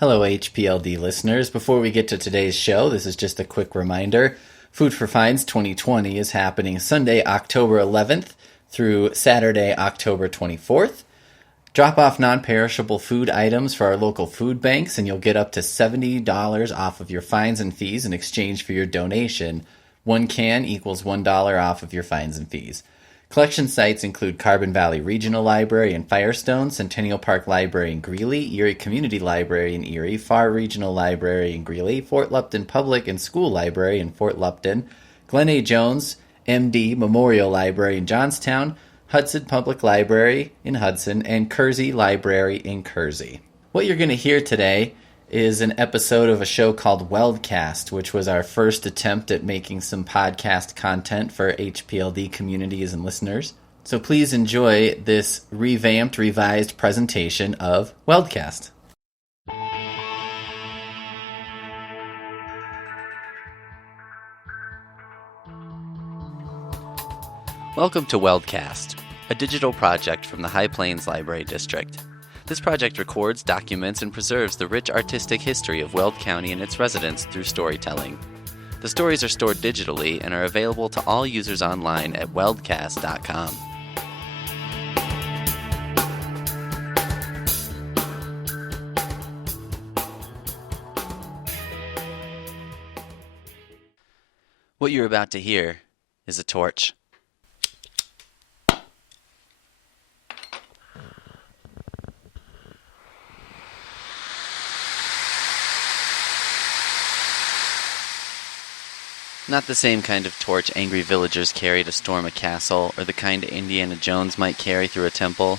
Hello, HPLD listeners. Before we get to today's show, this is just a quick reminder. Food for Fines 2020 is happening Sunday, October 11th through Saturday, October 24th. Drop off non-perishable food items for our local food banks, and you'll get up to $70 off of your fines and fees in exchange for your donation. One can equals $1 off of your fines and fees. Collection sites include Carbon Valley Regional Library in Firestone, Centennial Park Library in Greeley, Erie Community Library in Erie, Farr Regional Library in Greeley, Fort Lupton Public and School Library in Fort Lupton, Glenn A. Jones, MD Memorial Library in Johnstown, Hudson Public Library in Hudson, and Kersey Library in Kersey. What you're going to hear today is an episode of a show called Weldcast, which was our first attempt at making some podcast content for HPLD communities and listeners. So please enjoy this revamped, revised presentation of Weldcast. Welcome to Weldcast, a digital project from the High Plains Library District. This project records, documents, and preserves the rich artistic history of Weld County and its residents through storytelling. The stories are stored digitally and are available to all users online at weldcast.com. What you're about to hear is a torch. Not the same kind of torch angry villagers carry to storm a castle, or the kind Indiana Jones might carry through a temple.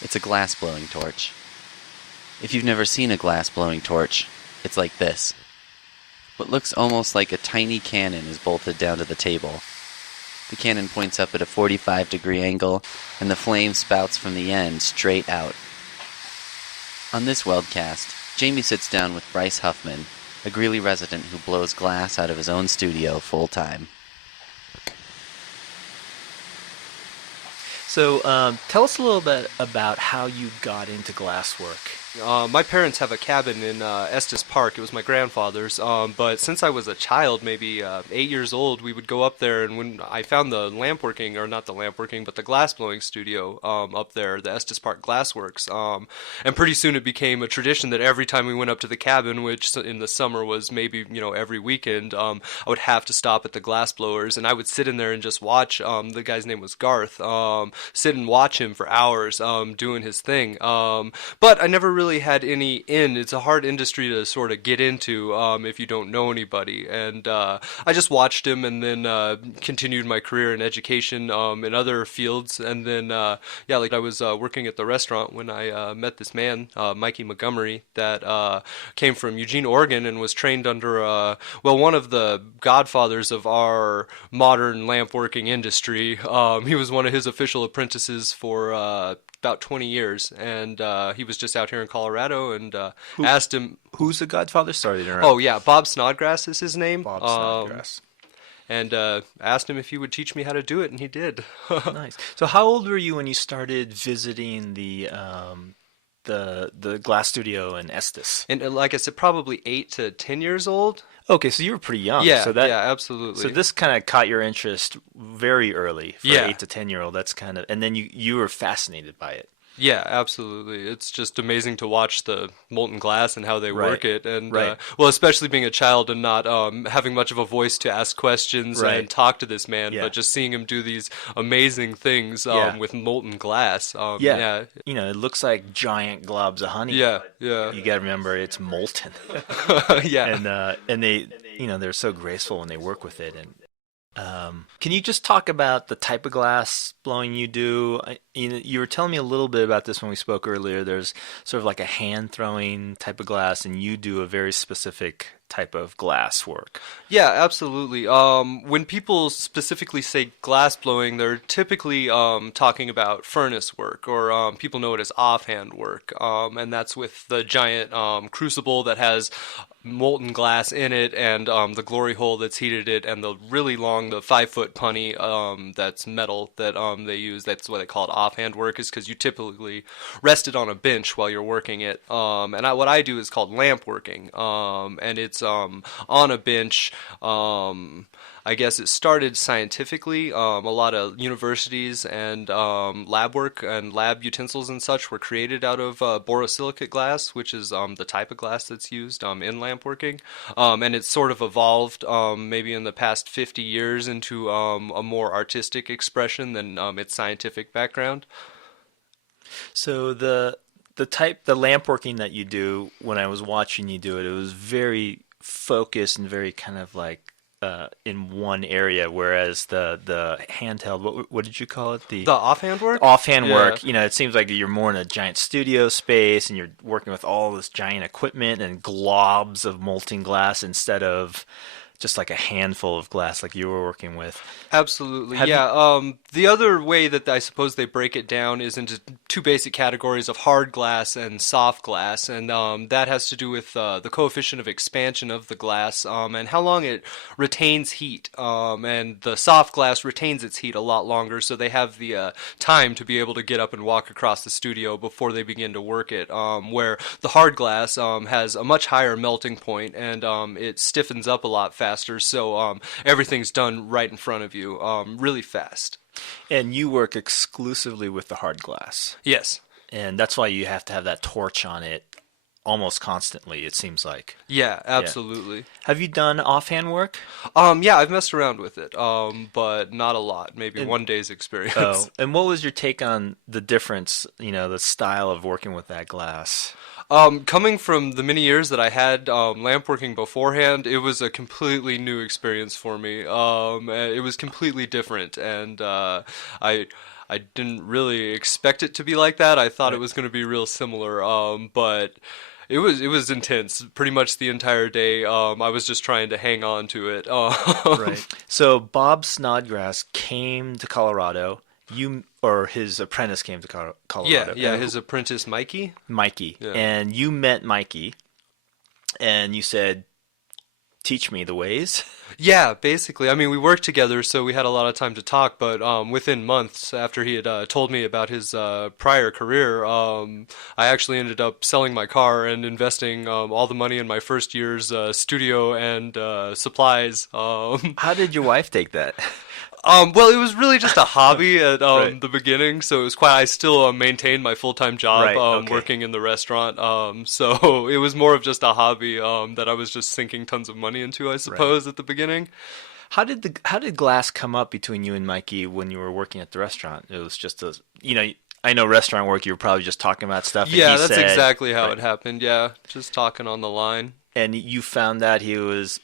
It's a glass-blowing torch. If you've never seen a glass-blowing torch, it's like this. What looks almost like a tiny cannon is bolted down to the table. The cannon points up at a 45-degree angle, and the flame spouts from the end straight out. On this Weldcast, Jamie sits down with Bryce Huffman, a Greeley resident who blows glass out of his own studio full-time. So tell us a little bit about how you got into glass work. My parents have a cabin in Estes Park. It was my grandfather's. But since I was a child, maybe 8 years old, we would go up there. And when I found the lampworking, or not the lampworking, but the glass blowing studio up there, the Estes Park Glassworks. And pretty soon it became a tradition that every time we went up to the cabin, which in the summer was maybe every weekend, I would have to stop at the glass blowers, and I would sit in there and just watch. The guy's name was Garth. Sit and watch him for hours doing his thing. But I never really had any in. It's a hard industry to sort of get into if you don't know anybody. And I just watched him, and then continued my career in education in other fields. And then, I was working at the restaurant when I met this man, Mikey Montgomery, that came from Eugene, Oregon, and was trained under, one of the godfathers of our modern lampworking industry. He was one of his official apprentices for about 20 years, and he was just out here in Colorado, and asked him... Who's the godfather? Sorry to interrupt. Oh, yeah, Bob Snodgrass is his name. Bob Snodgrass. And asked him if he would teach me how to do it, and he did. Nice. So how old were you when you started visiting the glass studio in Estes? And like I said, probably 8 to 10 years old. Okay, so you were pretty young. Yeah, so absolutely. So this kind of caught your interest very early for an 8 to 10-year-old. That's kind of, and then you were fascinated by it. Yeah, absolutely. It's just amazing to watch the molten glass and how they work it. And especially being a child and not having much of a voice to ask questions and talk to this man, but just seeing him do these amazing things with molten glass. It looks like giant globs of honey. Yeah. You got to remember it's molten. And they, they're so graceful when they work with it. And can you just talk about the type of glass blowing you do? You were telling me a little bit about this when we spoke earlier. There's sort of like a hand-throwing type of glass, and you do a very specific type of glass work. Yeah, absolutely. When people specifically say glass blowing, they're typically talking about furnace work, or people know it as offhand work, and that's with the giant crucible that has molten glass in it, and the glory hole that's heated it, and the really long, the 5 foot punny that's metal that they use. That's why they call it offhand work, is because you typically rest it on a bench while you're working it. What I do is called lamp working, and it's on a bench. I guess it started scientifically. A lot of universities and lab work and lab utensils and such were created out of borosilicate glass, which is the type of glass that's used in lamp working. And it's sort of evolved maybe in the past 50 years into a more artistic expression than its scientific background. So the lamp working that you do, when I was watching you do it, it was very focused and very kind of like in one area, whereas the handheld, what did you call it? The offhand work? Offhand work. It seems like you're more in a giant studio space and you're working with all this giant equipment and globs of molten glass instead of just like a handful of glass like you were working with. Absolutely, yeah. The other way that I suppose they break it down is into two basic categories of hard glass and soft glass, and that has to do with the coefficient of expansion of the glass and how long it retains heat. And the soft glass retains its heat a lot longer, so they have the time to be able to get up and walk across the studio before they begin to work it, where the hard glass has a much higher melting point, and it stiffens up a lot faster, so everything's done right in front of you, really fast. And you work exclusively with the hard glass. Yes. And that's why you have to have that torch on it almost constantly, it seems like. Yeah, absolutely. Yeah. Have you done offhand work? Yeah, I've messed around with it, but not a lot. Maybe one day's experience. Oh, and what was your take on the difference, the style of working with that glass? Coming from the many years that I had lamp working beforehand, it was a completely new experience for me. It was completely different, and I didn't really expect it to be like that. I thought it was going to be real similar, but it was intense. Pretty much the entire day, I was just trying to hang on to it. Right. So Bob Snodgrass came to Colorado. Or his apprentice came to Colorado. Yeah, his apprentice Mikey. Yeah. And you met Mikey, and you said, "Teach me the ways." Yeah, basically. I mean, we worked together, so we had a lot of time to talk, but within months after he had told me about his prior career, I actually ended up selling my car and investing all the money in my first year's studio and supplies. How did your wife take that? Well, it was really just a hobby at the beginning, so it was I still maintained my full-time job working in the restaurant, so it was more of just a hobby that I was just sinking tons of money into, I suppose, at the beginning. How did glass come up between you and Mikey when you were working at the restaurant? It was just I know restaurant work, you were probably just talking about stuff. And yeah, that's exactly how it happened, yeah, just talking on the line. And you found that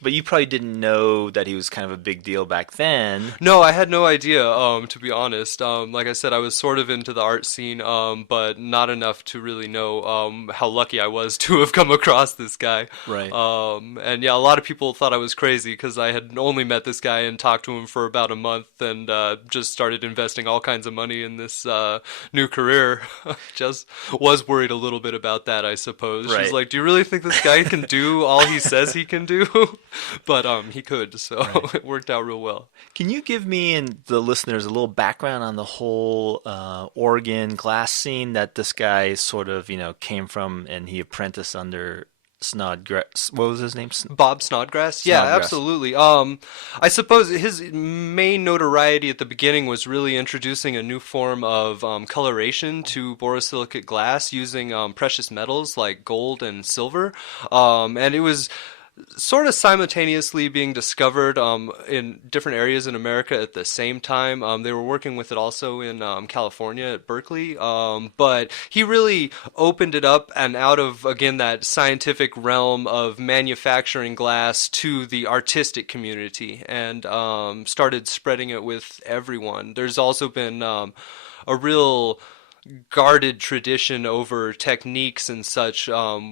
but you probably didn't know that he was kind of a big deal back then. No, I had no idea, to be honest. Like I said, I was sort of into the art scene, but not enough to really know how lucky I was to have come across this guy. Right. And yeah, a lot of people thought I was crazy because I had only met this guy and talked to him for about a month and just started investing all kinds of money in this new career. Just was worried a little bit about that, I suppose. Right. She's like, do you really think this guy can do all he says he can do? But he could, so it worked out real well. Can you give me and the listeners a little background on the whole Oregon glass scene that this guy sort of came from, and he apprenticed under Snodgrass? What was his name? Bob Snodgrass? Yeah, absolutely. I suppose his main notoriety at the beginning was really introducing a new form of coloration to borosilicate glass using precious metals like gold and silver. And it was sort of simultaneously being discovered in different areas in America at the same time. They were working with it also in California at Berkeley, but he really opened it up and out of, again, that scientific realm of manufacturing glass to the artistic community and started spreading it with everyone. There's also been a real guarded tradition over techniques and such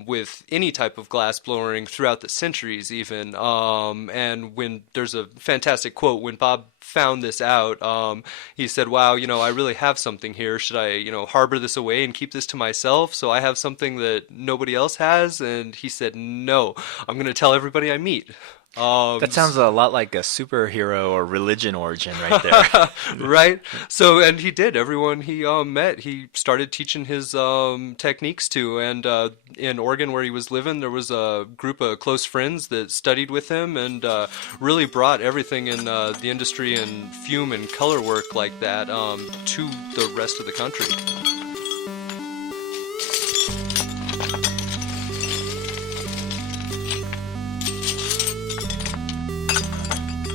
with any type of glass blowing throughout the centuries even. And when there's a fantastic quote, when Bob found this out, he said, wow, I really have something here. Should I, harbor this away and keep this to myself so I have something that nobody else has? And he said, no, I'm going to tell everybody I meet. That sounds a lot like a superhero or religion origin right there. Right. So, and he did. Everyone he met, he started teaching his techniques to. And in Oregon, where he was living, there was a group of close friends that studied with him and really brought everything in the industry and fume and color work like that to the rest of the country.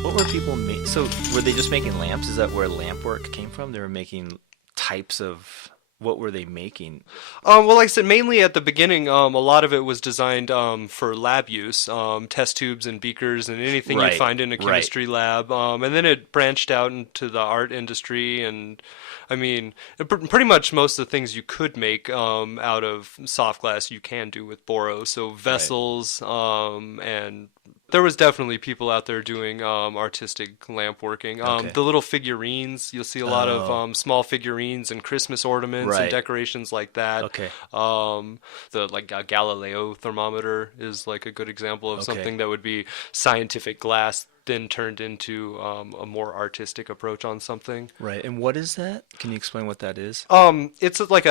What were people so were they just making lamps? Is that where lamp work came from? They were making types of, what were they making? Well, like I said, mainly at the beginning, a lot of it was designed for lab use, test tubes and beakers and anything you'd find in a chemistry lab. And then it branched out into the art industry. And I mean, pretty much most of the things you could make out of soft glass you can do with boro. So vessels and there was definitely people out there doing artistic lamp working. The little figurines, you'll see a lot of small figurines and Christmas ornaments and decorations like that. Okay. The Galileo thermometer is like a good example of something that would be scientific glass then turned into a more artistic approach on something. Right. And what is that? Can you explain what that is? It's like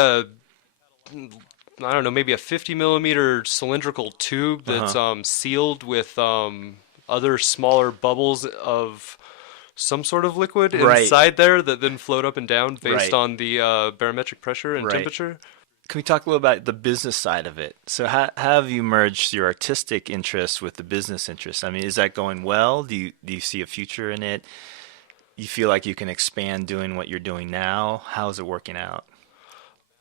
I don't know, maybe a 50 millimeter cylindrical tube that's sealed with other smaller bubbles of some sort of liquid inside there that then float up and down based on the barometric pressure and temperature. Can we talk a little about the business side of it? So how have you merged your artistic interest with the business interest? I mean, is that going well? Do you see a future in it? You feel like you can expand doing what you're doing now? How's it working out?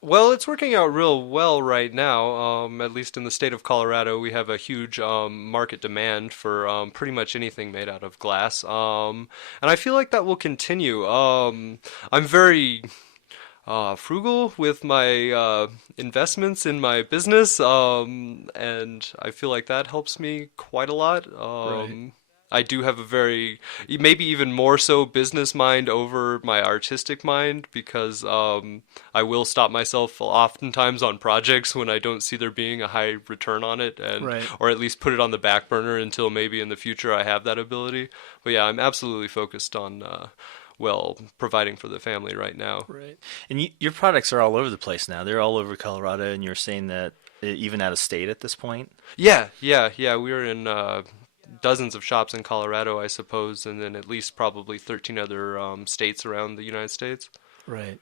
Well, it's working out real well right now. At least in the state of Colorado, we have a huge market demand for pretty much anything made out of glass. And I feel like that will continue. I'm very frugal with my investments in my business, and I feel like that helps me quite a lot. I do have a very, maybe even more so, business mind over my artistic mind because I will stop myself oftentimes on projects when I don't see there being a high return on it, and or at least put it on the back burner until maybe in the future I have that ability. But yeah, I'm absolutely focused on providing for the family right now. Right. And your products are all over the place now. They're all over Colorado, and you're saying that even out of state at this point? Yeah. We're in dozens of shops in Colorado, I suppose, and then at least probably 13 other states around the United States. Right.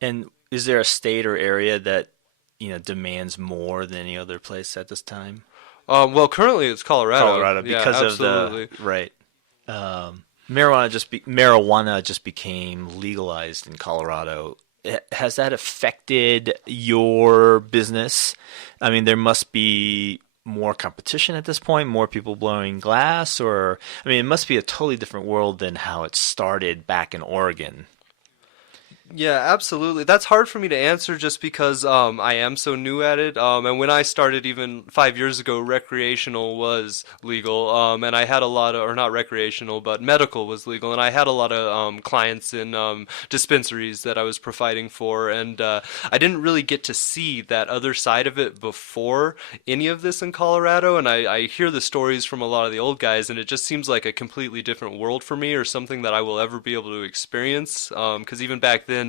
And is there a state or area that demands more than any other place at this time? Well, currently it's Colorado. Because of the marijuana just became legalized in Colorado. Has that affected your business? I mean, there must be more competition at this point, more people blowing glass, or it must be a totally different world than how it started back in Oregon. Yeah, absolutely. That's hard for me to answer just because I am so new at it. And when I started even 5 years ago, recreational was legal. And I had a lot of, or not recreational, but medical was legal. And I had a lot of clients in dispensaries that I was providing for. And I didn't really get to see that other side of it before any of this in Colorado. And I hear the stories from a lot of the old guys, and it just seems like a completely different world for me, or something that I will ever be able to experience. Because even back then,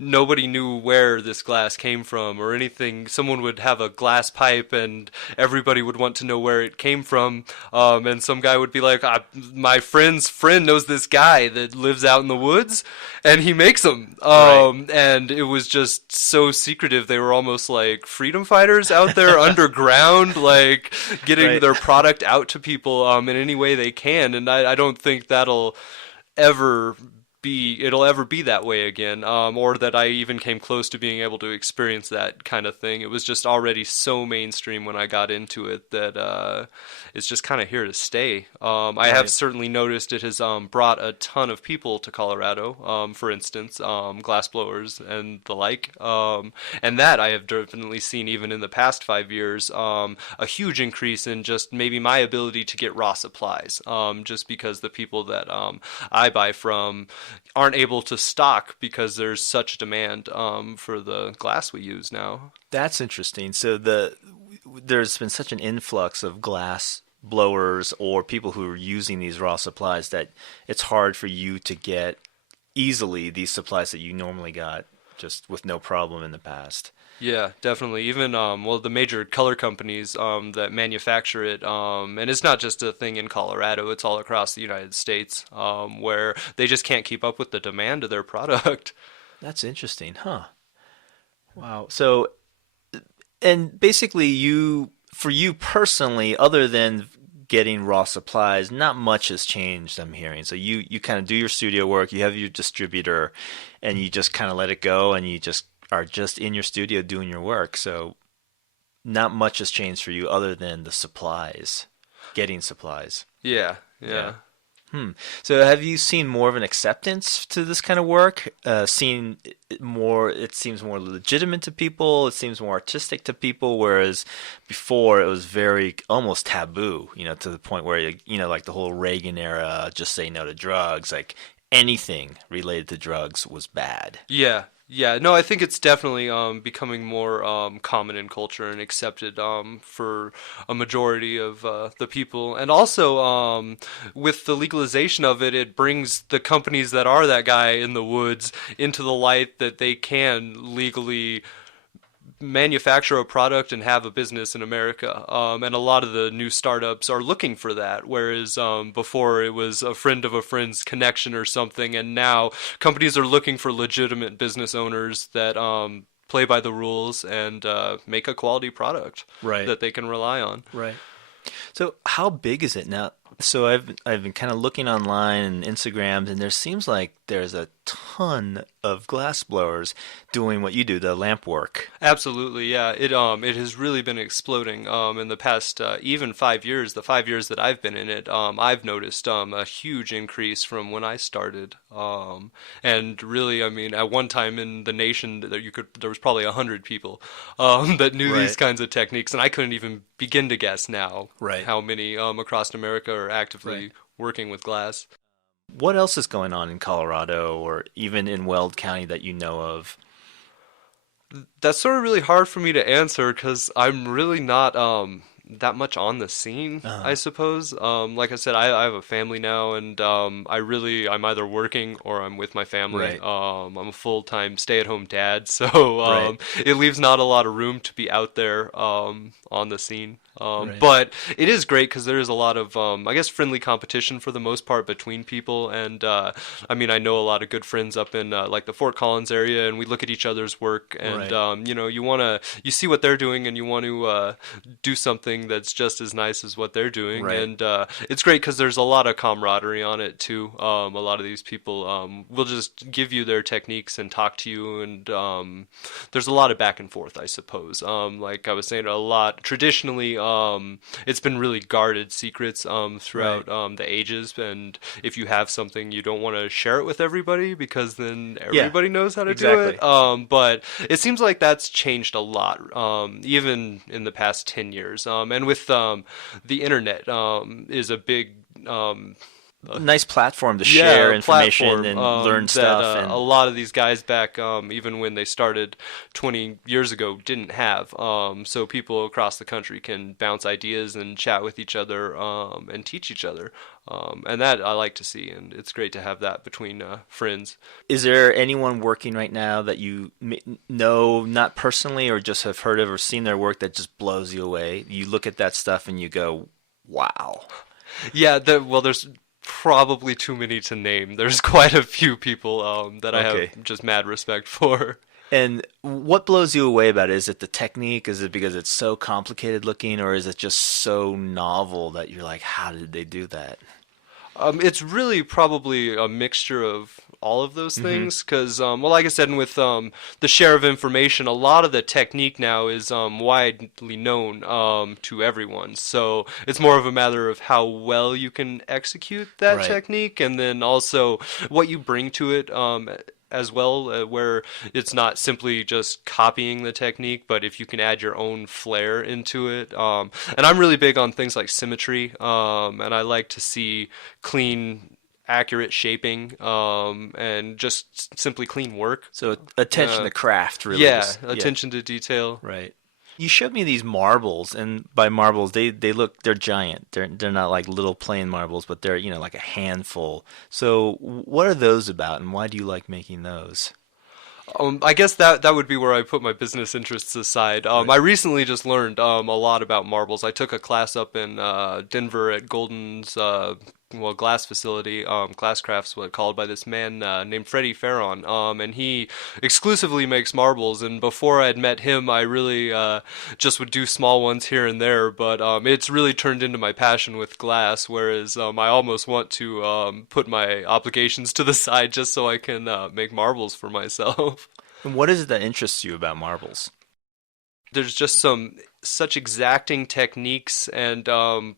nobody knew where this glass came from or anything. Someone would have a glass pipe and everybody would want to know where it came from. And some guy would be like, my friend's friend knows this guy that lives out in the woods and he makes them. And it was just so secretive. They were almost like freedom fighters out there underground, like getting their product out to people in any way they can. And I don't think that'll ever it'll ever be that way again, or that I even came close to being able to experience that kind of thing. It was just already so mainstream when I got into it that it's just kind of here to stay. I have certainly noticed it has brought a ton of people to Colorado, for instance, glassblowers and the like, and that I have definitely seen even in the past 5 years, a huge increase in just maybe my ability to get raw supplies, just because the people that I buy from aren't able to stock because there's such demand for the glass we use now. That's interesting. So there's been such an influx of glass blowers or people who are using these raw supplies that it's hard for you to get easily these supplies that you normally got just with no problem in the past. Yeah, definitely. Even the major color companies that manufacture it, and it's not just a thing in Colorado; it's all across the United States, where they just can't keep up with the demand of their product. That's interesting, huh? Wow. So, and basically, for you personally, other than getting raw supplies, not much has changed, I'm hearing. So you kind of do your studio work, you have your distributor, and you just kind of let it go, and you just are just in your studio doing your work. So not much has changed for you other than the supplies, getting supplies. Yeah. So have you seen more of an acceptance to this kind of work? Seen more, it seems more legitimate to people, it seems more artistic to people, whereas before it was very almost taboo, to the point where, like the whole Reagan era, just say no to drugs, like anything related to drugs was bad. Yeah, no, I think it's definitely becoming more common in culture and accepted for a majority of the people. And also, with the legalization of it, it brings the companies that are that guy in the woods into the light that they can legally manufacture a product and have a business in America. And a lot of the new startups are looking for that, whereas before it was a friend of a friend's connection or something, and now companies are looking for legitimate business owners that play by the rules and make a quality product that they can rely on. Right. So how big is it now? So I've been kind of looking online and Instagrams, and there seems like there's a ton of glass blowers doing what you do, the lamp work. Absolutely, yeah. It has really been exploding in the past even 5 years. The 5 years that I've been in it, I've noticed a huge increase from when I started. And really, I mean, at one time in the nation, there was probably 100 people that knew these kinds of techniques, and I couldn't even begin to guess now how many across America are actively working with glass. What else is going on in Colorado or even in Weld County that you know of? That's sort of really hard for me to answer because I'm really not that much on the scene, I suppose. Like I said, I have a family now, and I'm either working or I'm with my family. I'm a full-time stay-at-home dad, so it leaves not a lot of room to be out there on the scene. But it is great because there is a lot of, I guess, friendly competition for the most part between people. And I mean, I know a lot of good friends up in like the Fort Collins area, and we look at each other's work, and you see what they're doing, and you want to do something that's just as nice as what they're doing. And it's great because there's a lot of camaraderie on it too. A lot of these people will just give you their techniques and talk to you, and there's a lot of back and forth, I suppose. Like I was saying, a lot traditionally. It's been really guarded secrets throughout the ages, and if you have something, you don't want to share it with everybody because then everybody knows how to do it. But it seems like that's changed a lot, even in the past 10 years. And with the internet is a big nice platform to share information and learn stuff. And a lot of these guys back, even when they started 20 years ago, didn't have. So people across the country can bounce ideas and chat with each other and teach each other. And that I like to see, and it's great to have that between friends. Is there anyone working right now that you know, not personally, or just have heard of or seen their work that just blows you away? You look at that stuff and you go, wow. Yeah, there's probably too many to name. There's quite a few people that I have just mad respect for. And what blows you away about it? Is it the technique? Is it because it's so complicated looking, or is it just so novel that you're like, how did they do that? It's really probably a mixture of all of those things, because well, like I said, with the share of information, a lot of the technique now is widely known to everyone. So it's more of a matter of how well you can execute that technique, and then also what you bring to it. As well, where it's not simply just copying the technique, but if you can add your own flair into it. And I'm really big on things like symmetry, and I like to see clean, accurate shaping, and just simply clean work. So attention to craft, really. Yeah, attention to detail. Right. You showed me these marbles, and by marbles, they're giant. They're not like little plain marbles, but they're like a handful. So what are those about, and why do you like making those? I guess that would be where I put my business interests aside. I recently just learned a lot about marbles. I took a class up in Denver at Golden's glass facility, Glasscraft's what called, by this man named Freddie Farron, and he exclusively makes marbles. And before I'd met him, I really just would do small ones here and there, but it's really turned into my passion with glass, whereas I almost want to put my obligations to the side just so I can make marbles for myself. And what is it that interests you about marbles? There's just such exacting techniques and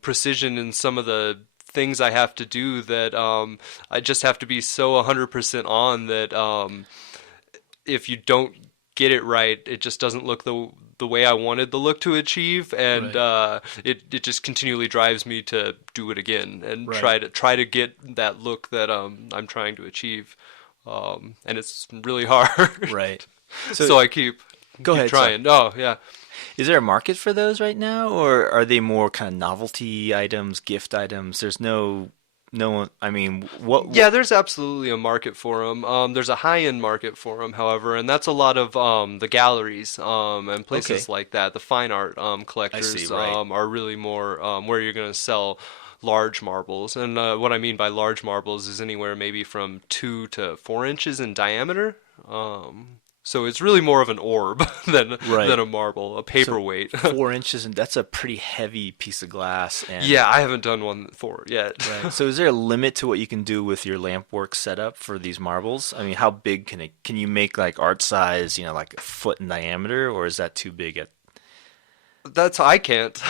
precision in some of the things I have to do that I just have to be so 100% on that if you don't get it right, it just doesn't look the way I wanted the look to achieve, and it just continually drives me to do it again and try to get that look that I'm trying to achieve, and it's really hard. Right. So I keep ahead, trying. Sorry. Oh yeah. Is there a market for those right now, or are they more kind of novelty items, gift items? There's no. I mean, what? Yeah, there's absolutely a market for them. There's a high-end market for them, however, and that's a lot of the galleries and places like that. The fine art collectors are really more where you're going to sell large marbles. And what I mean by large marbles is anywhere maybe from 2 to 4 inches in diameter. So it's really more of an orb than a marble, a paperweight. So 4 inches, and that's a pretty heavy piece of glass. And yeah, I haven't done one for it yet. Right. So is there a limit to what you can do with your lampwork setup for these marbles? I mean, how big can you make like art size, like a foot in diameter, or is that too big I can't.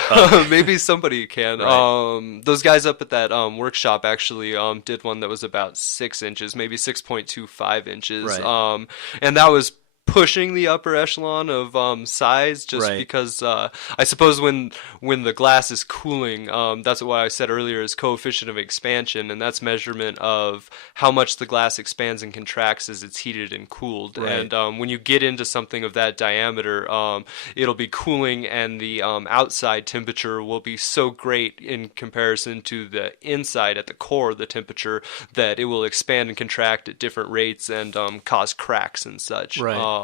Maybe somebody can. Right. Those guys up at that workshop actually did one that was about 6 inches, maybe 6.25 inches. Right. And that was pushing the upper echelon of size, just because I suppose when the glass is cooling, that's what I said earlier is coefficient of expansion, and that's measurement of how much the glass expands and contracts as it's heated and cooled. Right. And when you get into something of that diameter, it'll be cooling, and the outside temperature will be so great in comparison to the inside at the core, the temperature, that it will expand and contract at different rates and cause cracks and such. Right.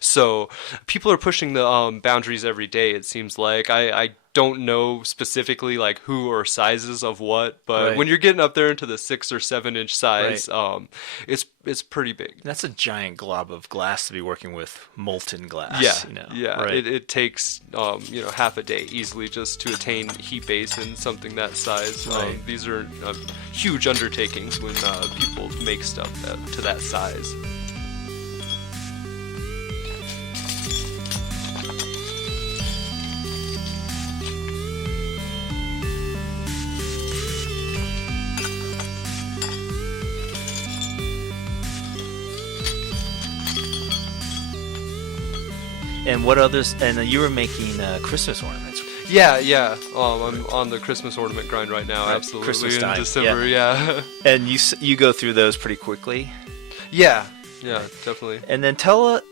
So people are pushing the boundaries every day, it seems like. I don't know specifically like who or sizes of what, but when you're getting up there into the 6 or 7 inch size, it's pretty big. That's a giant glob of glass to be working with, molten glass. Yeah. Right. It takes half a day easily just to attain heat base in something that size. Right. These are huge undertakings when people make stuff to that size. And what others? And you were making Christmas ornaments. Yeah. I'm on the Christmas ornament grind right now. Absolutely, Christmas in time. December. Yeah. And you go through those pretty quickly. Yeah, definitely. And then talk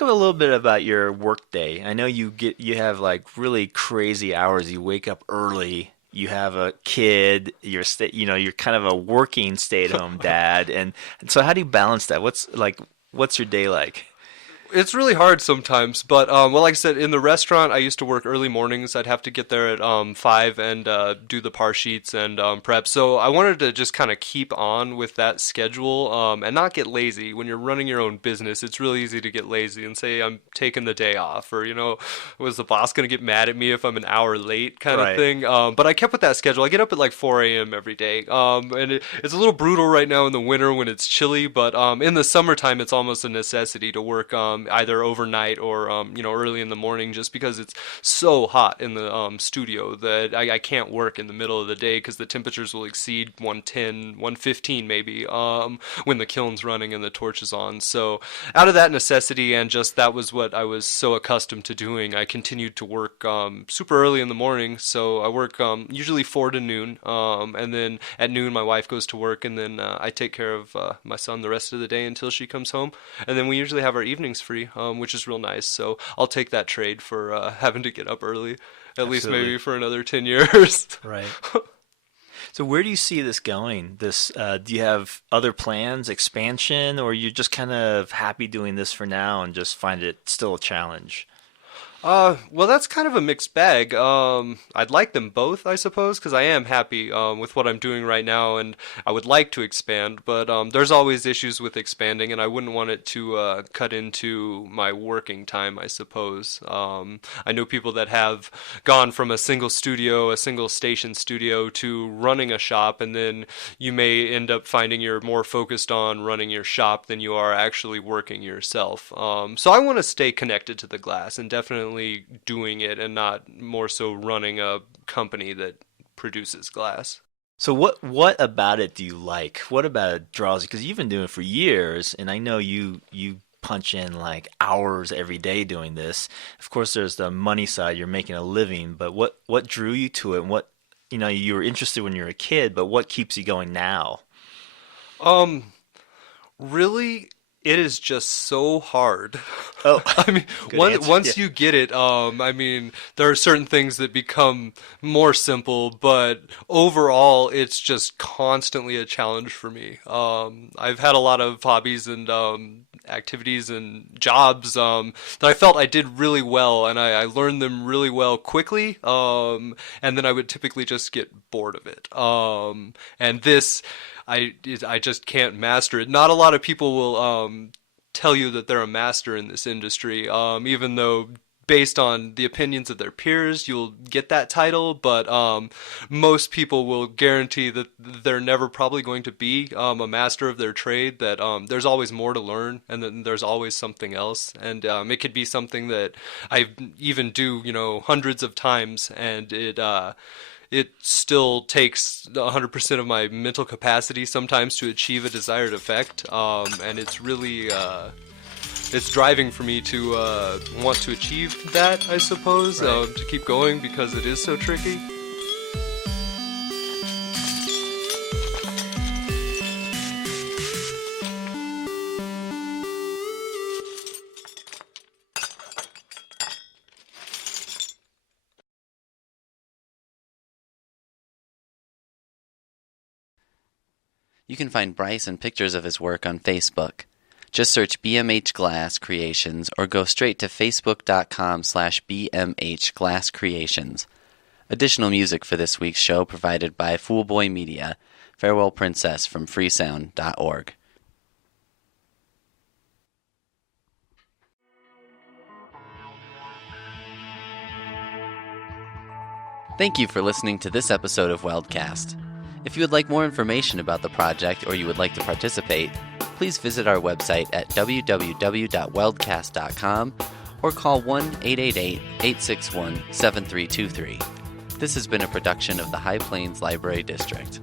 a little bit about your work day. I know you have like really crazy hours. You wake up early. You have a kid. You're kind of a working stay-at-home dad. And so how do you balance that? What's your day like? It's really hard sometimes, but well, like I said, in the restaurant, I used to work early mornings. I'd have to get there at 5 and do the par sheets and prep. So I wanted to just kind of keep on with that schedule and not get lazy. When you're running your own business, it's really easy to get lazy and say I'm taking the day off, or was the boss going to get mad at me if I'm an hour late, kind of thing. But I kept with that schedule. I get up at like 4 a.m. every day, and it's a little brutal right now in the winter when it's chilly, but in the summertime, it's almost a necessity to work either overnight or early in the morning, just because it's so hot in the studio that I can't work in the middle of the day because the temperatures will exceed 110, 115 maybe when the kiln's running and the torch is on. So out of that necessity, and just that was what I was so accustomed to doing, I continued to work super early in the morning. So I work usually 4 to noon, and then at noon my wife goes to work, and then I take care of my son the rest of the day until she comes home, and then we usually have our evenings free, which is real nice. So I'll take that trade for having to get up early, at least maybe for another 10 years. Right. So where do you see this going? Do you have other plans, expansion, or you're just kind of happy doing this for now and just find it still a challenge? Well, that's kind of a mixed bag. I'd like them both, I suppose, because I am happy with what I'm doing right now, and I would like to expand, but there's always issues with expanding, and I wouldn't want it to cut into my working time, I suppose. I know people that have gone from a single station studio to running a shop, and then you may end up finding you're more focused on running your shop than you are actually working yourself. So I want to stay connected to the glass and definitely doing it, and not more so running a company that produces glass. So what about it do you like? What about it draws you? Because you've been doing it for years, and I know you punch in like hours every day doing this. Of course, there's the money side. You're making a living, but what drew you to it? And what you were interested when you were a kid, but what keeps you going now? Really, it is just so hard. Oh, I mean, once you get it, I mean, there are certain things that become more simple, but overall, it's just constantly a challenge for me. I've had a lot of hobbies and activities and jobs that I felt I did really well, and I learned them really well quickly, and then I would typically just get bored of it. And this, I just can't master it. Not a lot of people will tell you that they're a master in this industry, even though based on the opinions of their peers, you'll get that title, but most people will guarantee that they're never probably going to be a master of their trade, that there's always more to learn, and then there's always something else, and it could be something that I even do, hundreds of times, and it still takes 100% of my mental capacity sometimes to achieve a desired effect, and it's really it's driving for me to want to achieve that, I suppose, right. To keep going because it is so tricky. You can find Bryce and pictures of his work on Facebook. Just search BMH Glass Creations or go straight to facebook.com/BMH Glass Creations. Additional music for this week's show provided by Foolboy Media. Farewell Princess from freesound.org. Thank you for listening to this episode of Weldcast. If you would like more information about the project or you would like to participate, please visit our website at www.weldcast.com or call 1-888-861-7323. This has been a production of the High Plains Library District.